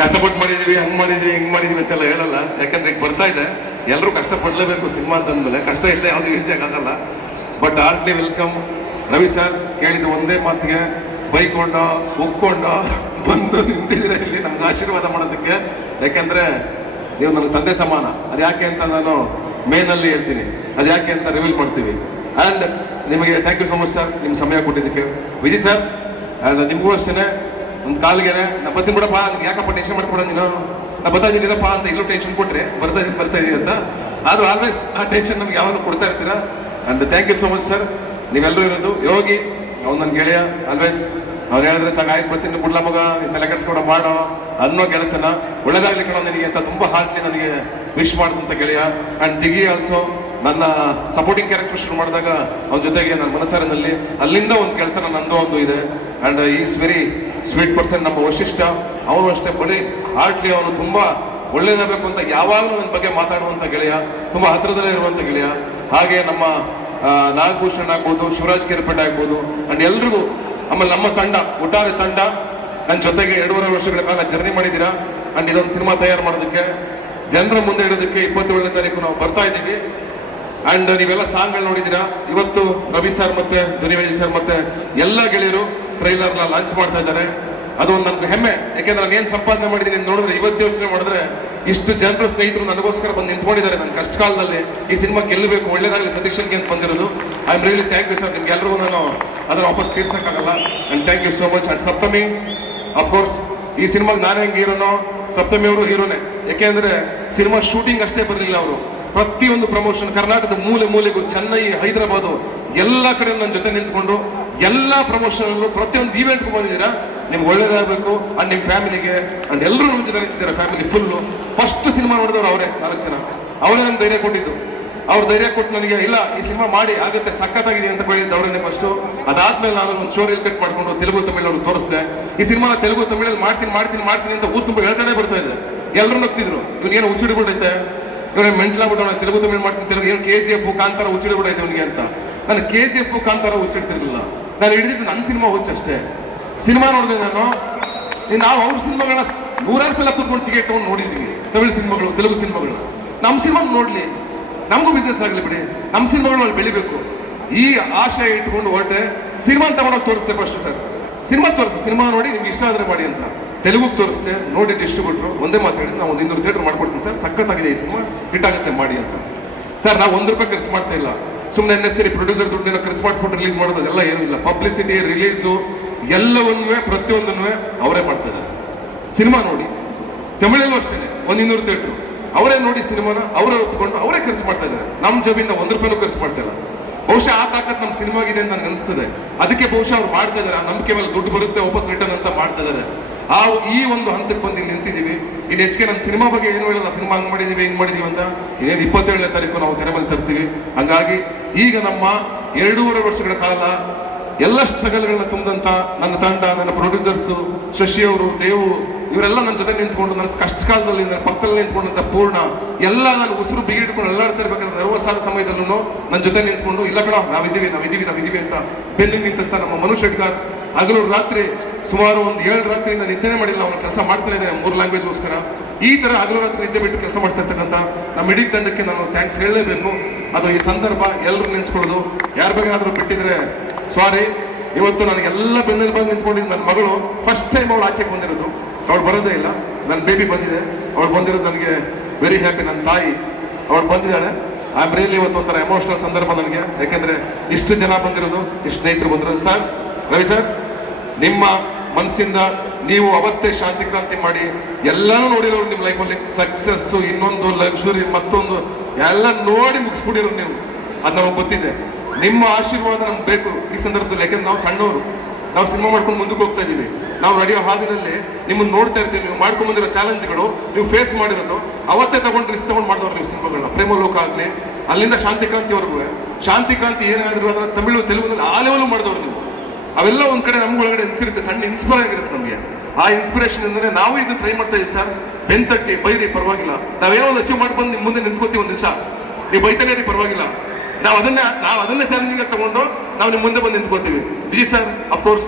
ಕಷ್ಟಪಟ್ಟು ಮಾಡಿದೀವಿ, ಹಂಗ್ ಮಾಡಿದ್ವಿ, ಹಿಂಗ್ ಮಾಡಿದ್ವಿ ಅಂತೆಲ್ಲ ಹೇಳಲ್ಲ. ಯಾಕಂದ್ರೆ ಈಗ ಬರ್ತಾ ಇದೆ, ಎಲ್ಲರೂ ಕಷ್ಟಪಡಲೇಬೇಕು ಸಿನಿಮಾ ಅಂತಂದ್ಮೇಲೆ. ಕಷ್ಟ ಇಲ್ಲದೆ ಯಾವುದು ಈಸಿಯಾಗಿ ಆಗಲ್ಲ. But heartly welcome Ravi sir. ಕೇಳಿದ ಒಂದೇ ಮಾತಿಗೆ ಬೈಕೊಂಡ ಒಪ್ಕೊಂಡ ಬಂದು ನಿಂತಿದ್ರೆ ಇಲ್ಲಿ ನಮ್ಗೆ ಆಶೀರ್ವಾದ ಮಾಡೋದಕ್ಕೆ. ಯಾಕೆಂದ್ರೆ ನೀವು ನನ್ನ ತಂದೆ ಸಮಾನ. ಅದು ಯಾಕೆ ಅಂತ ನಾನು ಮೇನಲ್ಲಿ ಹೇಳ್ತೀನಿ, ಅದು ಯಾಕೆ ಅಂತ ರಿವೀಲ್ ಮಾಡ್ತೀವಿ. ಆ್ಯಂಡ್ ನಿಮಗೆ thank you so much sir, ನಿಮ್ಮ ಸಮಯ ಕೊಟ್ಟಿದ್ದಕ್ಕೆ. ವಿಜಯ್ ಸರ್, ಆ್ಯಂಡ್ ನಿಮಗೂ ಅಷ್ಟೇ ಒಂದು ಕಾಲ್ಗೆನೆ ನಾ ಬರ್ತೀನಿ ಬಿಡಪ್ಪ, ನಿಮ್ಗೆ ಯಾಕಪ್ಪ ಟೆನ್ಷನ್ ಮಾಡ್ಕೊಡ ನೀನು, ನಾ ಬರ್ತಾ ಇದ್ದೀರಪ್ಪ ಅಂತ ಇಲ್ಲೂ ಟೆನ್ಷನ್ ಕೊಟ್ರೆ ಬರ್ತಾ ಇದೀನಿ ಅಂತ. ಆದರೂ ಆಲ್ವೇಸ್ ಆ ಟೆನ್ಷನ್ ನಮ್ಗೆ ಯಾವಾಗ ಕೊಡ್ತಾ ಇರ್ತೀರಾ. And thank you so much sir. ನೀವೆಲ್ಲರೂ ಇರೋದು ಯೋಗಿ, ಅವ್ನು ನನ್ನ ಗೆಳೆಯ. ಆಲ್ವೇಸ್ ಅವ್ರು ಹೇಳಿದ್ರೆ ಸಾಕು, ಆಯ್ತು ಬರ್ತೀನಿ ಬಿಡ್ಲ ಮಗ, ತಲೆ ಕೆಡಿಸ್ಕೊಂಡು ಮಾಡೋ ಅನ್ನೋ ಗೆಳೆತನ. ಒಳ್ಳೇದಾಗ್ಲಿ ಕಣೋ ನಿನಗೆ ಅಂತ ತುಂಬ ಹಾರ್ಟ್ಲಿ ನನಗೆ ವಿಶ್ ಮಾಡ್ತಂತ ಗೆಳೆಯ. ಆ್ಯಂಡ್ ದಿಗಿ ಆಲ್ಸೋ ನನ್ನ ಸಪೋರ್ಟಿಂಗ್ ಕ್ಯಾರೆಕ್ಟರ್ ಶುರು ಮಾಡಿದಾಗ ಅವನ ಜೊತೆಗೆ ನನ್ನ ಮನಸ್ಸಾರಿನಲ್ಲಿ ಅಲ್ಲಿಂದ ಒಂದು ಗೆಳೆತನ ನಂದು ಒಂದು ಇದೆ. And is very sweet person. ನಮ್ಮ ವಶಿಷ್ಠ ಅವನು ಅಷ್ಟೇ, ಬರೀ ಹಾರ್ಟ್ಲಿ ಅವನು ತುಂಬ ಒಳ್ಳೇದಾಗಬೇಕು ಅಂತ ಯಾವಾಗಲೂ ನನ್ನ ಬಗ್ಗೆ ಮಾತಾಡುವಂಥ ಗೆಳೆಯ, ತುಂಬ ಹತ್ತಿರದಲ್ಲೇ ಇರುವಂಥ ಗೆಳೆಯ. ಹಾಗೆ ನಮ್ಮ ನಾಗಭೂಷಣ್ ಆಗ್ಬೋದು, ಶಿವರಾಜ್ ಕೇರ್ಪೇಟೆ ಆಗ್ಬೋದು, ಆ್ಯಂಡ್ ಎಲ್ರಿಗೂ. ಆಮೇಲೆ ನಮ್ಮ ತಂಡ, ಒಟ್ಟಾರೆ ತಂಡ ನನ್ನ ಜೊತೆಗೆ 2.5 ವರ್ಷಗಳ ಕಾಲ ಜರ್ನಿ ಮಾಡಿದ್ದೀರಾ. ಆ್ಯಂಡ್ ಇದೊಂದು ಸಿನಿಮಾ ತಯಾರು ಮಾಡೋದಕ್ಕೆ, ಜನರ ಮುಂದೆ ಇಡೋದಕ್ಕೆ 27ನೇ ತಾರೀಕು ನಾವು ಬರ್ತಾ ಇದ್ದೀವಿ. ಆ್ಯಂಡ್ ನೀವೆಲ್ಲ ಸಾಂಗ್ಗಳು ನೋಡಿದ್ದೀರಾ. ಇವತ್ತು ರವಿ ಸರ್ ಮತ್ತೆ ಧ್ವನಿವೇಜಿ ಸರ್ ಮತ್ತೆ ಎಲ್ಲ ಗೆಳೆಯರು ಟ್ರೈಲರ್ನ ಲಾಂಚ್ ಮಾಡ್ತಾ ಇದ್ದಾರೆ. ಅದು ಒಂದು ನಮ್ಗೆ ಹೆಮ್ಮೆ. ಯಾಕೆಂದ್ರೆ ನಾನು ಏನು ಸಂಪಾದನೆ ಮಾಡಿದ್ದೀನಿ ನೋಡಿದ್ರೆ, ಇವತ್ತು ಯೋಚನೆ ಮಾಡಿದ್ರೆ ಇಷ್ಟು ಜನರು ಸ್ನೇಹಿತರು ನನಗೋಸ್ಕರ ಬಂದು ನಿಂತ್ಕೊಂಡಿದ್ದಾರೆ ನನ್ನ ಕಷ್ಟ ಕಾಲದಲ್ಲಿ. ಈ ಸಿನಿಮಾ ಗೆಲ್ಲಬೇಕು, ಒಳ್ಳೇದಾಗಲಿ ಸತೀಶನ್ಗೆ ಅಂತ ಬಂದಿರೋದು. I am really thank you sir. ನಿಮ್ಗೆ ಎಲ್ರಿಗೂ ನಾನು ಅದನ್ನು ವಾಪಸ್ ತೀರ್ಸೋಕ್ಕಾಗಲ್ಲ. And thank you so much. And Saptami, of course ಈ ಸಿನಿಮಾಗೆ ನಾನೇ ಹೆಂಗೆ ಹೀರೋನೋ, ಸಪ್ತಮಿ ಅವರು ಹೀರೋನೇ. ಯಾಕೆಂದ್ರೆ ಸಿನಿಮಾ ಶೂಟಿಂಗ್ ಅಷ್ಟೇ ಬರಲಿಲ್ಲ ಅವರು, ಪ್ರತಿಯೊಂದು ಪ್ರಮೋಷನ್ ಕರ್ನಾಟಕದ ಮೂಲೆ ಮೂಲೆಗೂ, ಚೆನ್ನೈ, ಹೈದರಾಬಾದು ಎಲ್ಲ ಕಡೆ ನನ್ನ ಜೊತೆ ನಿಂತ್ಕೊಂಡು ಎಲ್ಲ ಪ್ರಮೋಷನ್ ಪ್ರತಿಯೊಂದು ಈವೆಂಟ್ಗೂ ಬಂದಿದ್ದೀರಾ. ನಿಮ್ಗೆ ಒಳ್ಳೇದಾಗಬೇಕು. ಅಂಡ್ ನಿಮ್ಮ ಫ್ಯಾಮಿಲಿಗೆ ಅಂಡ್ ಎಲ್ಲರೂ ನಮ್ಮ ಜೊತೆ ನಿಂತಿದ್ದಾರೆ. Family full. ಫಸ್ಟ್ ಸಿನಿಮಾ ನೋಡಿದವರು ಅವರೇ, 4 ಜನ. ಅವರೇ ನನಗೆ ಧೈರ್ಯ ಕೊಟ್ಟಿದ್ದು. ಅವ್ರು ಧೈರ್ಯ ಕೊಟ್ಟು ನನಗೆ, ಇಲ್ಲ ಈ ಸಿನಿಮಾ ಮಾಡಿ ಆಗುತ್ತೆ, ಸಖತ್ತಾಗಿದೆ ಅಂತ ಹೇಳಿದ್ದು ಅವರನ್ನೇ ಫಸ್ಟು. ಅದಾದ್ಮೇಲೆ ನಾನು ಒಂದು ಶೋ ರೀಲ್ ಕಟ್ ಮಾಡ್ಕೊಂಡು ತೆಲುಗು ತಮಿಳು ಅವ್ರಿಗೆ ತೋರಿಸ್ದೆ. ಈ ಸಿನಿಮಾನ ತೆಲುಗು ತಮಿಳಲ್ಲಿ ಮಾಡ್ತೀನಿ ಅಂತ ಊರು ತುಂಬ ಹೇಳ್ತಾನೆ ಬರ್ತಾ ಇದೆ. ಎಲ್ಲರೂ ನಗ್ತಿದ್ರು, ಇವನೇನು ಹುಚ್ಚಿಡ್ಬಿಟ್ಟೈತೆ, ಇವನೇ ಮೆಂಟ್ಲಾಗ್ಬಿಟ್ಟು ತೆಲುಗು ತಮಿಳು ಮಾಡ್ತೀನಿ, ತೆಲುಗು ಏನು KGF ಕಾಂತಾರ ಹುಚ್ಚಿಡ್ಬಿಟ್ಟೈತೆ ಇವನಿಗೆ ಅಂತ. ನಾನು KGF ಕಾಂತಾರ ಹುಚ್ಚಿಡ್ತಿರ್ಲಿಲ್ಲ. ನಾನು ಹಿಡಿದಿದ್ದು ನನ್ನ ಸಿನಿಮಾ ಹುಚ್ಚಷ್ಟೇ. ಸಿನಿಮಾ ನೋಡಿದೆ ನಾನು. ನಾವು ಅವ್ರ ಸಿನಿಮಾಗಳನ್ನ 100 ಸಲ ಕೂತ್ಕೊಂಡು ಟಿಕೆಟ್ ತೊಗೊಂಡು ನೋಡಿದ್ವಿ, ತಮಿಳು ಸಿನಿಮಾಗಳು, ತೆಲುಗು ಸಿನಿಮಾಗಳನ್ನ. ನಮ್ಮ ಸಿನಿಮಾ ನೋಡ್ಲಿ, ನಮಗೂ ಬಿಸ್ನೆಸ್ ಆಗಲಿ ಬಿಡಿ, ನಮ್ಮ ಸಿನಿಮಾಗಳು ಅಲ್ಲಿ ಬೆಳಿಬೇಕು, ಈ ಆಶಯ ಇಟ್ಕೊಂಡು ಹೊರಟೆ. ಸಿನಿಮಾ ತಗೊಂಡೋಗಿ ತೋರಿಸ್ತೆ ಫಸ್ಟ್ ಸರ್. ಸಿನಿಮಾ ತೋರಿಸ್ತೆ, ಸಿನಿಮಾ ನೋಡಿ ನಿಮ್ಗೆ ಇಷ್ಟ ಆದರೆ ಮಾಡಿ ಅಂತ. ತೆಲುಗುಗೆ ತೋರಿಸ್ತೆ, ನೋಡಿ ಡಿಸ್ಟ್ರಿಬ್ಯೂಟ್ರು ಒಂದೇ ಮಾತು ಹೇಳಿದ್ದು, ನಾವು ಒಂದು 200 ಥಿಯೇಟರ್ ಮಾಡ್ಕೊಡ್ತೀವಿ ಸರ್, ಸಖತ್ತಾಗಿದೆ ಈ ಸಿನಿಮಾ, ಹಿಟ್ ಆಗುತ್ತೆ ಮಾಡಿ ಅಂತ. ಸರ್ ನಾವು 1 ರೂಪಾಯಿ ಖರ್ಚು ಮಾಡ್ತಾ ಇಲ್ಲ. ಸುಮ್ಮನೆ ನೆಸರಿ ಪ್ರೊಡ್ಯೂಸರ್ ದುಡ್ಡನ್ನ ಖರ್ಚು ಮಾಡಿಸ್ಬಿಟ್ಟು ರಿಲೀಸ್ ಮಾಡೋದು ಅದೆಲ್ಲ ಏನೂ ಇಲ್ಲ. ಪಬ್ಲಿಸಿಟಿ, ರಿಲೀಸು ಎಲ್ಲವನ್ನೂ ಪ್ರತಿಯೊಂದನ್ನು ಅವರೇ ಮಾಡ್ತಾ ಇದ್ದಾರೆ. ಸಿನಿಮಾ ನೋಡಿ, ತಮಿಳಲ್ಲೂ ಅಷ್ಟೇ 100 ಥಿಯೇಟ್ರು ಅವರೇ ನೋಡಿ ಸಿನಿಮಾನ ಅವರೇ ಒಪ್ಕೊಂಡು ಅವರೇ ಖರ್ಚು ಮಾಡ್ತಾ ಇದ್ದಾರೆ. ನಮ್ಮ ಜಬಿಂದ 1 ರೂಪಾಯಿನೂ ಖರ್ಚು ಮಾಡ್ತಾ ಇಲ್ಲ. ಬಹುಶಃ ಆ ತಾಕತ್ ನಮ್ಮ ಸಿನಿಮಾಗಿದೆ ಅಂತ ನನಗೆ ಅನಿಸ್ತದೆ. ಅದಕ್ಕೆ ಬಹುಶಃ ಅವ್ರು ಮಾಡ್ತಾ ಇದ್ದಾರೆ. ಆ ನಂಬಿಕೆ ಮೇಲೆ ದುಡ್ಡು ಬರುತ್ತೆ ವಾಪಸ್ ರಿಟರ್ನ್ ಅಂತ ಮಾಡ್ತಾ ಇದ್ದಾರೆ. ಈ ಒಂದು ಹಂತಕ್ಕೆ ಬಂದು ಇಲ್ಲಿ ನಿಂತಿದ್ದೀವಿ. ಇನ್ನು ಹೆಚ್ಚಿಗೆ ನನ್ನ ಸಿನಿಮಾ ಬಗ್ಗೆ ಏನು ಹೇಳೋಲ್ಲ, ಸಿನಿಮಾ ಹಂಗೆ ಮಾಡಿದ್ದೀವಿ ಹಿಂಗೆ ಮಾಡಿದ್ದೀವಿ ಅಂತ. ಇನ್ನೇನು 27ನೇ ತಾರೀಕು ನಾವು ತೆರೆ ಮೇಲೆ ತರ್ತೀವಿ. ಹಂಗಾಗಿ ಈಗ ನಮ್ಮ 2.5 ವರ್ಷಗಳ ಕಾಲ ಎಲ್ಲ ಸ್ಟ್ರಗಲ್ಗಳನ್ನ ತುಂಬಿದಂಥ ನನ್ನ ತಂಡ, ನನ್ನ ಪ್ರೊಡ್ಯೂಸರ್ಸು, ಶಶಿ ಅವರು, ದೇವು, ಇವರೆಲ್ಲ ನನ್ನ ಜೊತೆ ನಿಂತ್ಕೊಂಡು, ನನ್ನ ಕಷ್ಟ ಕಾಲದಲ್ಲಿ ನನ್ನ ಪಕ್ಕದಲ್ಲಿ ನಿಂತ್ಕೊಂಡಂಥ ಪೂರ್ಣ, ಎಲ್ಲ ನಾನು ಉಸಿರು ಬಿಗಿಡ್ಕೊಂಡು ಎಲ್ಲಾಡ್ತಾ ಇರ್ಬೇಕಾದ್ರೆ 60 ಸಾಲ ಸಮಯದಲ್ಲೂ ನನ್ನ ಜೊತೆ ನಿಂತ್ಕೊಂಡು, ಇಲ್ಲ ಕಣ ನಾವಿದ್ದೀವಿ ಅಂತ ಬೆನ್ನಿಗೆ ನಿಂತಂಥ ನಮ್ಮ ಮನು ಶೆಟ್ಗಾರ್. ಹಗಲು ರಾತ್ರಿ ಸುಮಾರು ಒಂದು 7 ರಾತ್ರಿಯಿಂದ ನಿದ್ದೆನೇ ಮಾಡಿಲ್ಲ, ಅವನು ಕೆಲಸ ಮಾಡ್ತಾನೆ ಇದ್ದಾನೆ 3 ಲ್ಯಾಂಗ್ವೇಜ್ಗೋಸ್ಕರ. ಈ ಥರ ಹಗಲು ರಾತ್ರಿ ನಿದ್ದೆ ಬಿಟ್ಟು ಕೆಲಸ ಮಾಡ್ತಾ ಇರ್ತಕ್ಕಂಥ ನಮ್ಮ ಇಡೀ ತಂಡಕ್ಕೆ ನಾನು ಥ್ಯಾಂಕ್ಸ್ ಹೇಳಲೇಬೇಕು. ಅದು ಈ ಸಂದರ್ಭ ಎಲ್ಲರೂ ನೆನೆಸ್ಕೊಳ್ಳೋದು. ಯಾರ ಬಗ್ಗೆ ಆದರೂ ಬಿಟ್ಟಿದ್ರೆ ಸಾರಿ. ಇವತ್ತು ನನಗೆಲ್ಲ ಬೆನ್ನಲ್ಲಿ ಬಂದು ನಿಂತ್ಕೊಂಡಿದ್ದು ನನ್ನ ಮಗಳು. ಫಸ್ಟ್ ಟೈಮ್ ಅವಳು ಆಚೆಗೆ ಬಂದಿರೋದು, ಅವಳು ಬರೋದೇ ಇಲ್ಲ. ನನ್ನ ಬೇಬಿ ಬಂದಿದೆ, ಅವಳು ಬಂದಿರೋದು ನನಗೆ ವೆರಿ ಹ್ಯಾಪಿ. ನನ್ನ ತಾಯಿ ಅವಳು ಬಂದಿದ್ದಾಳೆ. ಐ ಆಮ್ ರಿಯಲಿ ಇವತ್ತು ಒಂಥರ ಎಮೋಷನಲ್ ಸಂದರ್ಭ ನನಗೆ. ಯಾಕೆಂದರೆ ಇಷ್ಟು ಜನ ಬಂದಿರೋದು, ಇಷ್ಟು ಸ್ನೇಹಿತರು ಬಂದಿರೋದು. ಸರ್, ರವಿ ಸರ್, ನಿಮ್ಮ ಮನಸ್ಸಿಂದ ನೀವು ಅವತ್ತೇ ಶಾಂತಿ ಕ್ರಾಂತಿ ಮಾಡಿ ಎಲ್ಲನೂ ನೋಡಿರೋರು ನಿಮ್ಮ ಲೈಫಲ್ಲಿ. ಸಕ್ಸಸ್ಸು, ಇನ್ನೊಂದು ಲಕ್ಸುರಿ, ಮತ್ತೊಂದು ಎಲ್ಲ ನೋಡಿ ಮುಗಿಸ್ಬಿಟ್ಟಿರೋರು ನೀವು. ಅದು ನಮಗೆ ಗೊತ್ತಿದೆ. ನಿಮ್ಮ ಆಶೀರ್ವಾದ ನಮ್ಗೆ ಬೇಕು ಈ ಸಂದರ್ಭದಲ್ಲಿ. ಯಾಕೆಂದ್ರೆ ನಾವು ಸಣ್ಣವರು, ನಾವು ಸಿನಿಮಾ ಮಾಡ್ಕೊಂಡು ಮುಂದಕ್ಕೆ ಹೋಗ್ತಾ ಇದ್ದೀವಿ. ನಾವು ನಡೆಯೋ ಹಾದಿನಲ್ಲಿ ನಿಮ್ಮನ್ನು ನೋಡ್ತಾ ಇರ್ತೀವಿ. ನೀವು ಮಾಡ್ಕೊಂಡು ಬಂದಿರೋ ಚಾಲೆಂಜ್ಗಳು, ನೀವು ಫೇಸ್ ಮಾಡಿರೋದು, ಅವತ್ತೇ ತಗೊಂಡು ರಿಸ್ಕ್ ತಗೊಂಡು ಮಾಡಿದವ್ರು ನೀವು ಸಿನಿಮಾಗಳನ್ನ. ಪ್ರೇಮಲೋಕ ಆಗಲಿ, ಅಲ್ಲಿಂದ ಶಾಂತಿಕ್ರಾಂತಿವರೆಗೂ. ಶಾಂತಿಕ್ರಾಂತಿ ಏನಾದರೂ ಅದನ್ನು ತಮಿಳು, ತೆಲುಗುನಲ್ಲಿ ಆ ಲೆವೆಲು ಮಾಡಿದವ್ರು ನೀವು. ಅವೆಲ್ಲ ಒಂದು ಕಡೆ ನಮ್ಗೆ ಒಳಗಡೆ ಅನಿಸಿರುತ್ತೆ, ಸಣ್ಣ ಇನ್ಸ್ಪೈರ್ ಆಗಿರುತ್ತೆ ನಮಗೆ. ಆ ಇನ್ಸ್ಪಿರೇಷನ್ ಅಂದರೆ ನಾವು ಇದನ್ನು ಟ್ರೈ ಮಾಡ್ತಾ ಇದೀವಿ ಸರ್. ಬೆಂತಟ್ಟಿ ಬೈರಿ ಪರವಾಗಿಲ್ಲ, ನಾವೇನೋ ಒಂದು ಅಚೀವ್ ಮಾಡ್ಬಂದು ನಿಮ್ಮ ಮುಂದೆ ನಿಂತ್ಕೋತೀವಿ. ಒಂದು ದಿವಸ ನೀವು ಬೈತಾನೆ ರೀ ಪರವಾಗಿಲ್ಲ, ನಾವು ಅದನ್ನ ಚಾಲೆಂಜಿಂಗ್ ತಗೊಂಡು ನಾವು ನಿಮ್ಮ ಮುಂದೆ ಬಂದು ನಿಂತ್ಕೋತೀವಿ. Vijay sir, of course